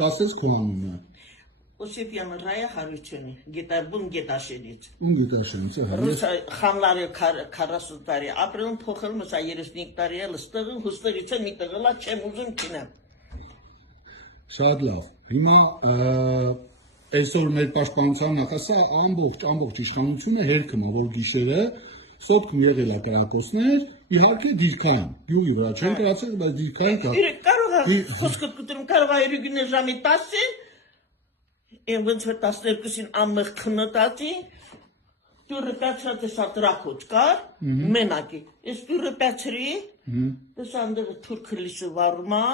Կասես քո անունը։ Օսիպյան Ռայա Հարությունի, բուն գետաշենից։ Ում գիտաշենից է Ռուսա խամլարի 40 տարի, ապրելն փոխել մսա 35 տարի էլ ստեղը, հուստեղից է մի տղլա չեմ ուզում չինեմ։ Շատ լավ։ Հիմա այսօր մեր պաշտպանության նախասա ամբողջ իշխանությունը հերքում է, որ գիշերը սոտքում եղել է կրակոցներ, իհարկե դիրքային, գյուղի վրա չեն կրացել, բայց դիրքային կա։ Կարող է խոսքը կտրում, կարող է երուգինե ժամի 10-ին, ոնց որ 12-ին ամեղ քննոտացի, դուրը պյացրած է շատ ռակոց կար, մենակի, ես դուրը պյացրի, դες անդեղը թուրքը լիսը վարումա,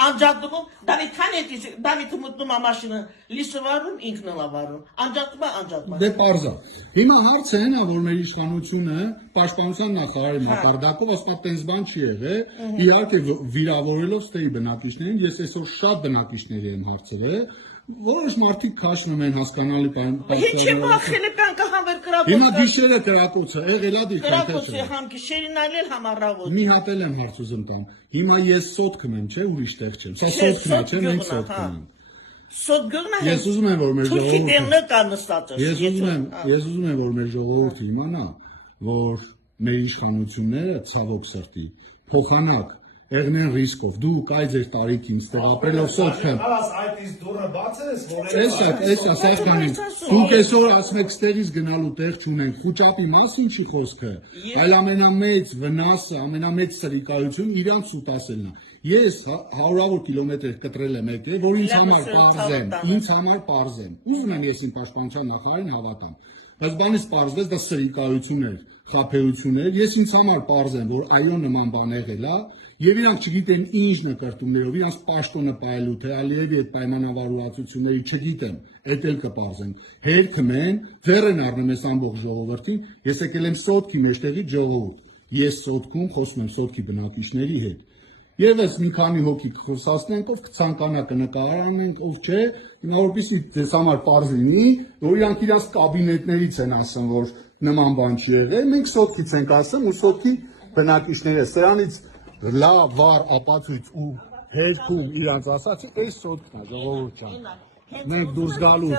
անջատում, Դավիթը մտնում ամաշինը լիսը վարում, ինքն էլ վարում, անջատում։ Դե պարզա, հիմա հարցը հեն է, որ մեր իշխանությունը պաշտպանության նախարարի մակարդակով ասպատ տենց բան չի եղել, իհարկե վիրավորելով ստեի բնակիչներին, ես այսօր շատ բնակիչների եմ հարցրել, որոշ մարդիկ քաշնում են հասկանալի Հիմա գիշերը կրակոցը, եղել է կրակոցը, համ գիշերին այլ համառավոտ։ Մի հատ էլ եմ հարց ուզում տամ, հիմա ես սոտքում եմ, չէ, ուրիշ տեղ չեմ, սա սոտքն է, չէ, մենք սոտքում ենք։ Սոտ գողն է, ես ուզում եմ, որ մեր ժողովուրդը իմանա, որ մեր իշխանությունները ցավոք սրտի փոխանակ Եղնեն ռիսկով, դու կայ ձեր տարիքին ստեղ ապրելով սոտքեմ։ Այդ իս դուրը բաց ես, որ Էսա, սեղկանին, դուք այսօր ասում եք ստեղից գնալու տեղ չունենք, խուճապի մասին չի խոսքը, այլ ամենամեծ վնասը, ամենամեծ սրիկայություն իրանց սուտ ասելն է։ Ես հարյուրավոր կիլոմետր կտրել եմ եկել, որ ինձ համար պարզ եմ, ուզում եմ ես իմ պաշտպանության նախարարին հավատամ, բայց բանից պարզվեց դա սրիկայություն էր, խաբեություն էր, ես ինձ համար պարզ եմ, որ այո նման բան եղել է, Եվ իրանք չգիտեն ինչ նկրտումներով, իրանք պաշտոնը պայելու, թե Ալիևի այդ պայմանավորվածությունների չգիտեմ, էդ էլ կպարզեն, հերքում են, ձեռ են առնում ես ամբողջ ժողովրդին, ես եկել եմ սոտքի մեջտեղից ժողովուրդ, ես սոտքում խոսում եմ սոտքի բնակիչների հետ, Եվս մի քանի հոգի կխոսացնենք, ով կցանկանա կնկարանենք, ով չէ, հիմա որպեսզի ձեզ համար պարզ լինի, որ իրանք իրանց կաբինետներից են ասում, որ նման բան չի եղել, մենք սոտքից ենք ասում ու սոտքի բնակիչները սրանից լավ, վառ, ապացույց ու հերքում իրանց ասացի, այս սոտքն է, ժողովուրդ ջան, մենք դուրս գալուց